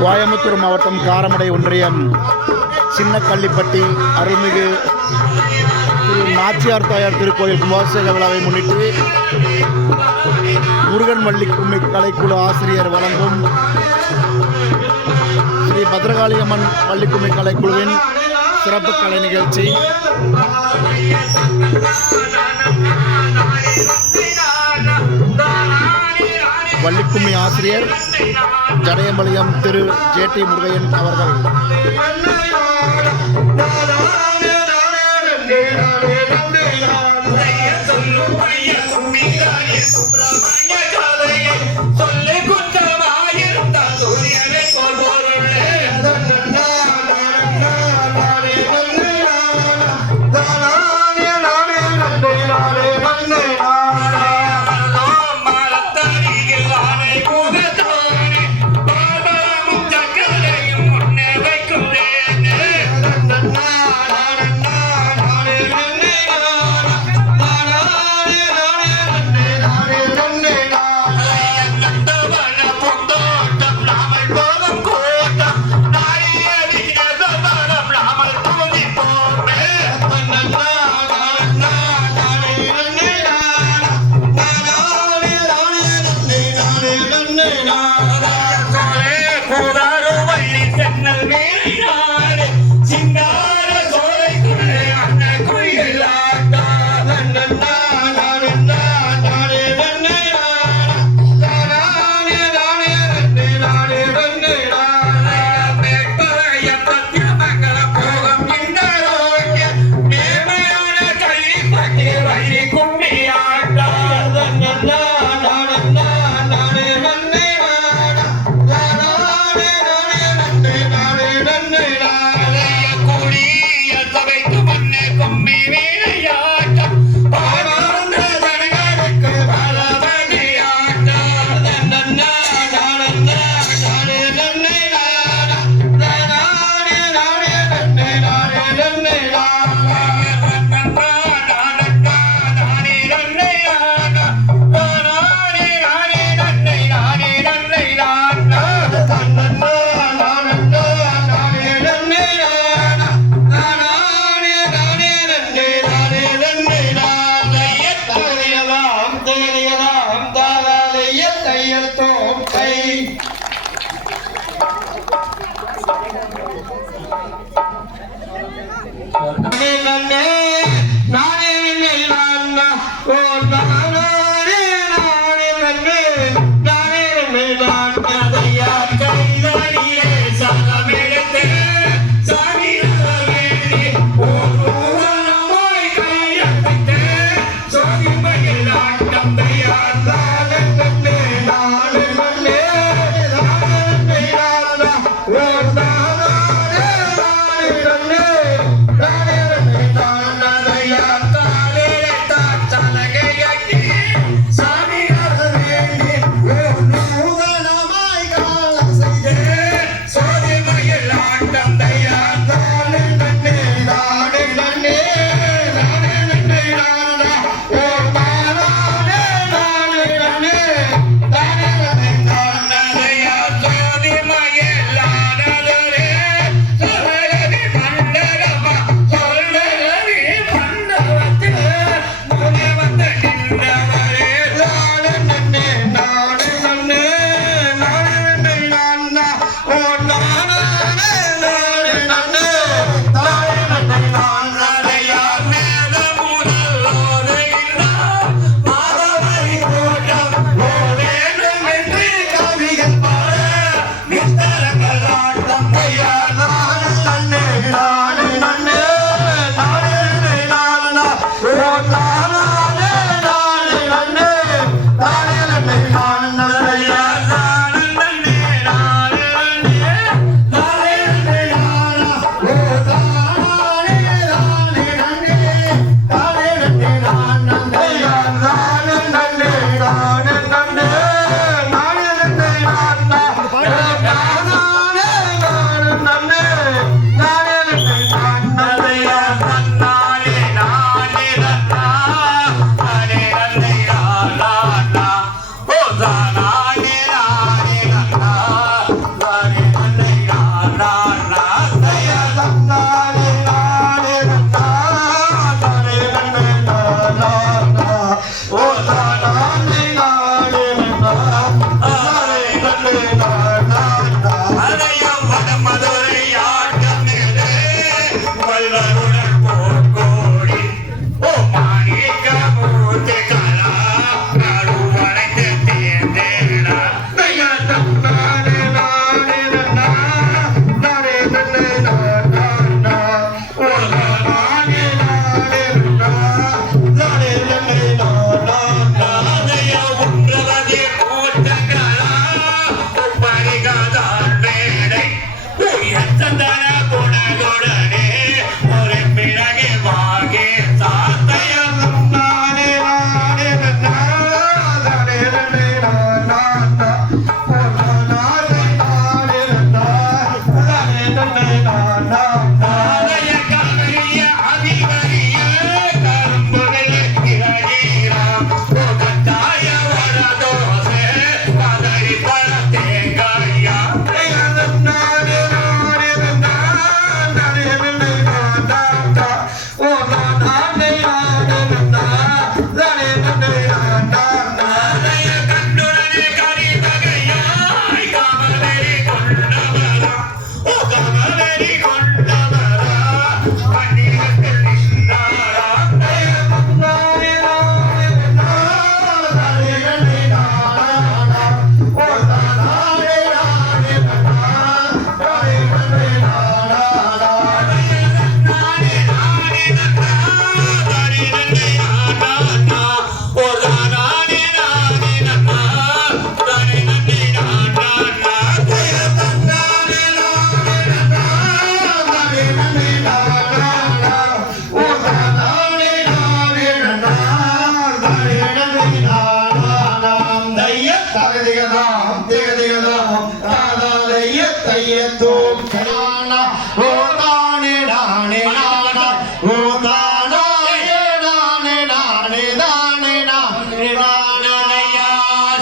கோயம்புத்தூர் மாவட்டம் காரமடை ஒன்றியம் சின்னக்கள்ளிப்பட்டி அருள்மிகு திரு நாச்சியார் தாயார் திருக்கோயில் கும்பாபிஷேக விழாவை முன்னிட்டு முருகன் வள்ளிக்கும்மி கலைக்குழு ஆசிரியர் வழங்கும் ஸ்ரீ பத்ரகாளியம்மன் வள்ளிக்கும்மி கலைக்குழுவின் சிறப்பு கலை நிகழ்ச்சி. வள்ளிக்கும்மி ஆசிரியர் ஜடையம்பாளையம் திரு ஜே.டி. முருகையன் அவர்கள்.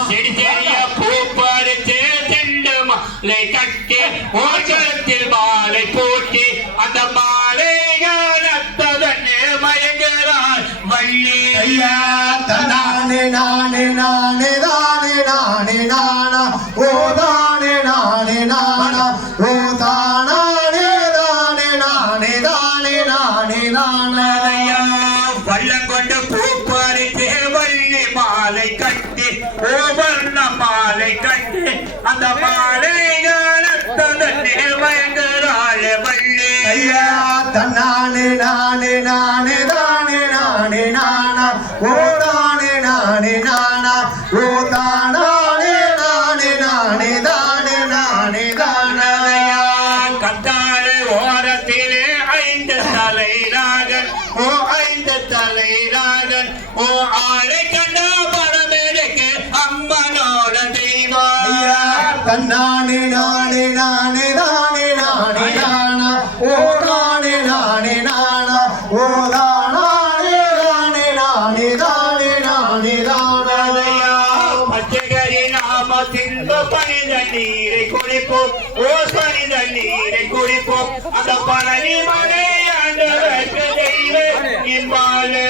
செடி செடிய பூ பறித்து செண்டு மாலை கட்டி ஓச்சத்தில் மாலை பூட்டி அந்த மாலை நத்ததன்னே மயங்குகிறாள் வள்ளி. நானே நானே நானே தானே நானே நானா ஓ தானே நானே நானா ஓ தானே தானே நானே தானே நானே நானா பள்ளம் கொண்டு பூ பறித்து வள்ளி மாலை கட்டி ஓவர்ண மாலை கட்டி அந்த மாலை நத்ததன்னே மயங்குகிறாள் வள்ளி. நானே நானே நானே தானே நானே நானா ஓ தானே நானே நானா ஓ தானே நானே நானே தானே நானே தானா கத்தாழ ஓரத்திலே 5 தலைராகன் ஓ 5 தலைராகன் ஓ ஆளை கண்ட பரமேற்கு அம்மனோட தெய்வம். நானே நானே நானே தானே நானே நானா ஓ தானே நானே நானா ஓ தானே நானே நானே தானே நானே தானா பச்சைகரி நாம தின்ப பனித நீரை குடிப்போம் ஓ பனித நீரை குடிப்போம் அந்த பழனி மலை ஆண்டவர்க்கு தெய்வ இம்மாலே.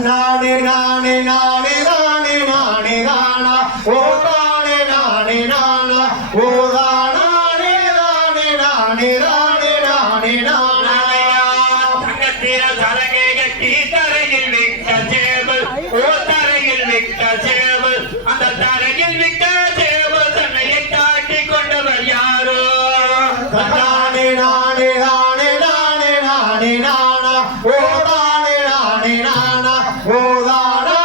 நானே நானே நானே தானே நானே தானா ஓ தானே நானே நானா ஓ தானே நானே நானே தானே நானே நானா தங்கத்திர சலகை கட்டி தரையில் விட்ட சேவல் ஓ தரையில் விட்ட சேவல் அந்த தரையில் விட்ட சேவல் தன்னையை காட்டி கொண்டவர் யாரோ. நானே நானே நானே நானே நானே நானா ஓ தானே நானே நானா ஓ தானே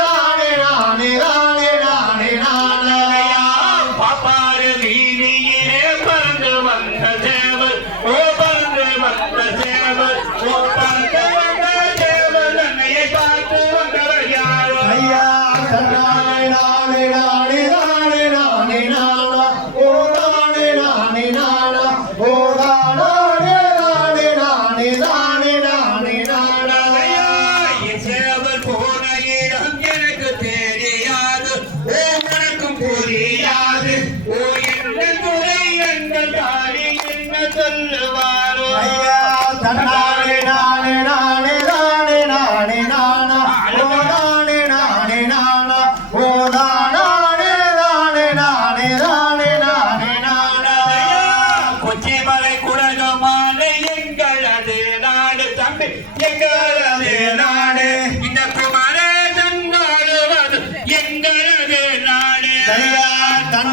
நானே நானே தானே நானே நானா பாப்பாறு வீதியிலே பறந்து வந்த சேவல் ஓ பறந்து வந்த சேவல் ஓ பறந்து வந்த சேவல் தன்னையை பார்த்து வந்தவர் யாரோ. நானே நானே நானே நானே நானே நானா ஓ தானே நானே நானா ஓ தானே நானே நானே தானே நானே நானா சேவல் போன இடம் எனக்கு தெரியாது ஓ உனக்கும் புரியாது ஓ என்ன துறை எங்கள் தாடி என்ன சொல்லுவாரோ. நானே நானே நானே நானே நானே நானா ஓ தானே நானே நானா ஓ தானே நானே நானே தானே நானே நானா கொச்சிமலை குடகமாலை எங்களது நாடு தம்பி எங்களது நாடு இந்த குமரேசன் நாடுவது எங்களது நாடு.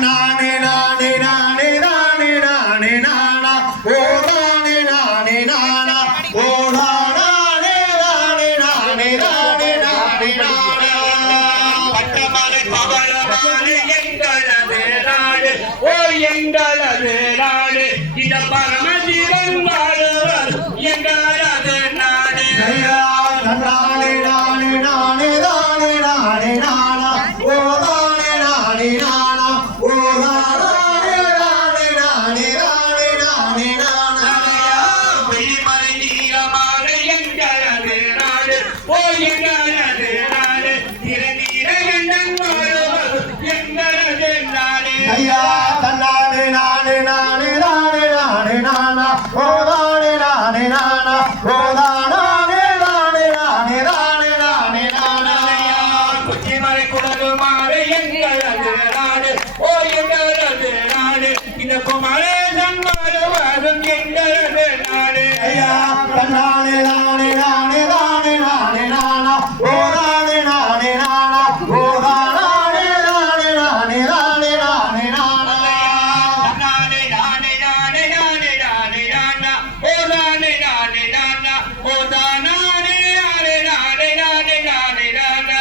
நானே நானே நானே நானே நானே நானா ஓ தானே நானே நானா ஓ தானே நானே நானே நானே நானே நானா பட்டமலை பவளமாலை எங்களது நாடு ஓ எங்களது நாடு இந்த பரமசிவன் நாடுவது எங்களது நாடு. நானே நானே நானே நானே நானே நானா ஓ தானே நானே நானா ஓ தானே நானே நானே நானே நானே நானா வெளிமலை நீளமாக எங்களது நாடு ஓ எங்களது நாடு திறநீர எண்ணம் வாழுவது எங்களது நாடு. நானே நானே நானே நானே நானே நானா ஓ தானே நானே நானா ஓ தானே நானே நானே நானே நானே நானா கொச்சிமலை குடகுமாறு எங்களது நாடு ஓ எங்களது நாடு இந்த குமரேசன் வருவதும் எங்களது நாடு. நானே நானே நானே நானே நானே நானா ஓ தானே நானே நானா ஓ தானே நானே நானே நானே நானே நானா நானே நானே நானே நானே நானே நானா ஓ நானே நானே நானா ஓ தானே நானே நானே நானே நானே நானா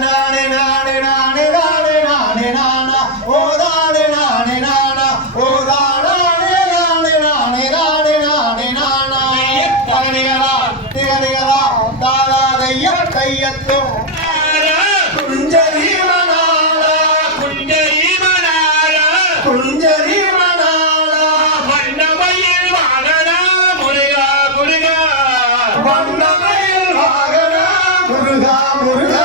நானே நானே நானே நானே நானே நானா ஓ தானே நானே நானா ஓ தானே நானே நானே நானே நானே நானா தகனிகளா திகனிகளா தாராதைய கையத்தும் குஞ்சரி மணாலா குஞ்சரி மணாலா குஞ்சரி மணாலா வண்ணமயில் வாகனா முருகா முருகா வண்ணமயில் வாகனா முருகா முருகா